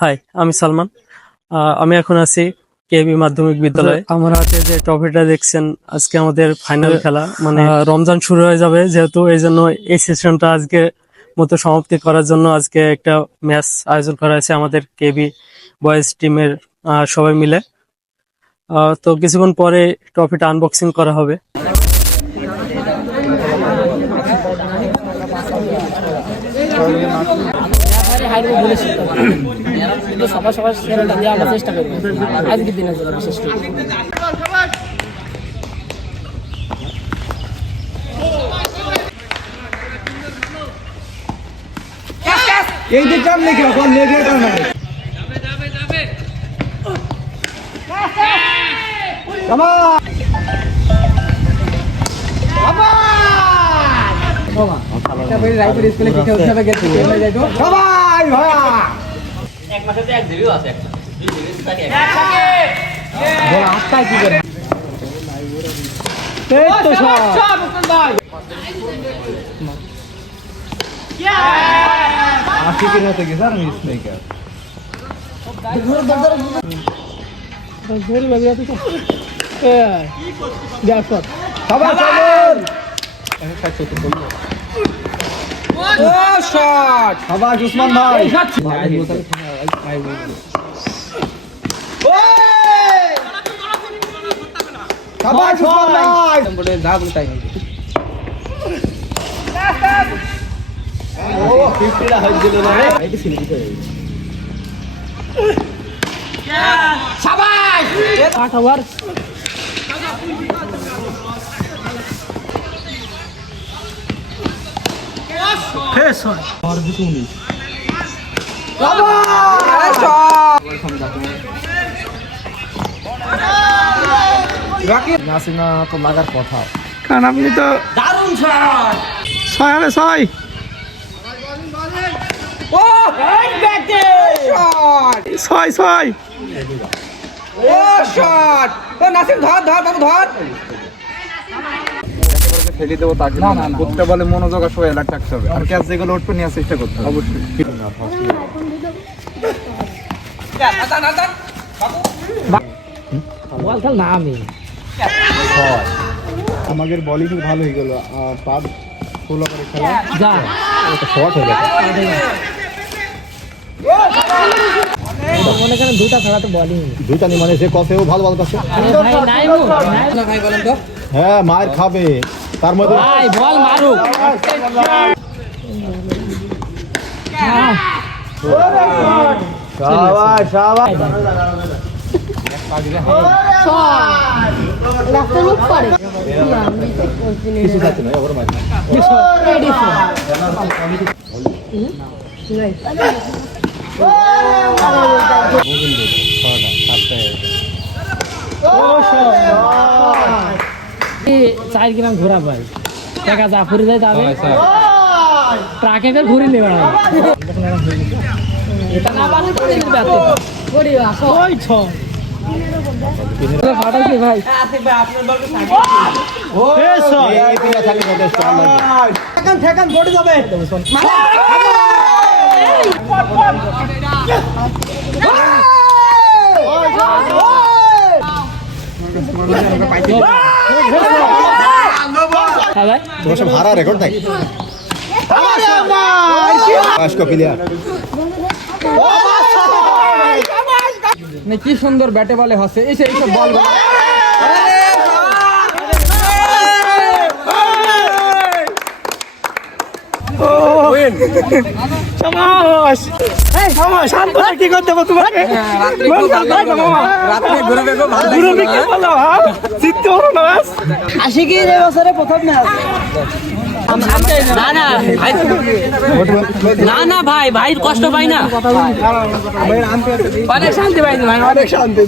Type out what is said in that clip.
High, আমি সালমান। আমি এখন আছি কেবি মাধ্যমিক বিদ্যালয়ে। আমার হাতে যে ট্রফিটা দেখছেন, আজকে আমাদের ফাইনাল খেলা, মানে রমজান শুরু হয়ে যাবে যেহেতু, এই জন্য এই সেশনটা আজকে মতো সমাপ্তি করার জন্য আজকে একটা ম্যাচ আয়োজন করা হয়েছে আমাদের কেবি বয়েজ টিমের সবাই মিলে। তো কিছুক্ষণ পরে ট্রফিটা আনবক্সিং করা হবে। সবার সবার সেরাটা দিয়ে আমরা চেষ্টা করবো আজকের দিনের জন্য বিশেষ করে। এই যে চাপ লেগে এখন লেগে এটা না কামা বাবা এটা ভাই রাইপুর স্কুলে কি খেলতে হবে গেছে খেলতে যাই তো সবাই ভাই এক মাসে এক দিবিও আছে একটা দুই দিবি থাকে একসাথে বল আটটাই কি করে এই তো সব মুস্তান ভাই আশিকের হাতে গেছে আর মিস নাই কার সবাই চলুন ও শট সবাই উসমান ভাই সবাই উসমান ভাই বলে যা বলে তাই ও 50 টা হয়ে গেল না এই সিনেমা শাবাশ 8 ওভার ফেস হয় আর 19 শাবাশ রাকি নাসিনা তো লাগার কথা কারণ আপনি তো দারুণ শট 6 হবে 6 ও হেড ব্যাটে শট 6 ও শট ও নাসিম ধর ধর বাবু ধর ফেলে দেবো তাকে না করতে বলে মনোযোগ আর সবাই অ্যালার্ট থাকতে হবে আর ক্যাচ যেগুলো উঠবে নেওয়ার চেষ্টা করতে হবে অবশ্যই বল খেল না আমি আমাদের বোলিং ভালো হয়ে গেল পাঁচ 16 করে খেলা যা এটা শর্ট হয়ে গেল মনে করেন দুটা ছাড়া তো বলিং দুইটা নি মানে যে কসেও ভালো ভালো কাছে ভাই নাই মু ভাই বলেন তো হ্যাঁ মার খাবে তার মধ্যে ভাই বল মারুক শাবাশ শাবাশ রাস্তার মুখ করে কিছু যাচ্ছে না ওর মার চার গ্রাম ঘোরা ভাই টাকা যা ফুরে যায় তবে ট্রাকে করে ঘুরে নেবে এটা না বাজে তো দিন বাতে ঘুরে আসো ওই ছ ফাটাই কি ভাই আসিফ ভাই আপনার বলকে সাইড ও এই পিলা থাকে যথেষ্ট ঠেকান ঠেকান বডি যাবে ভাড়া রেকর্ড নাই কি সুন্দর ব্যাটে বলে হচ্ছে এই সব বল কি করতে তোমাকে আশিকি এই বছরে প্রথম ম্যাচ না ভাই ভাই কষ্ট পাই না অনেক শান্তি পাই ভাই অনেক শান্তি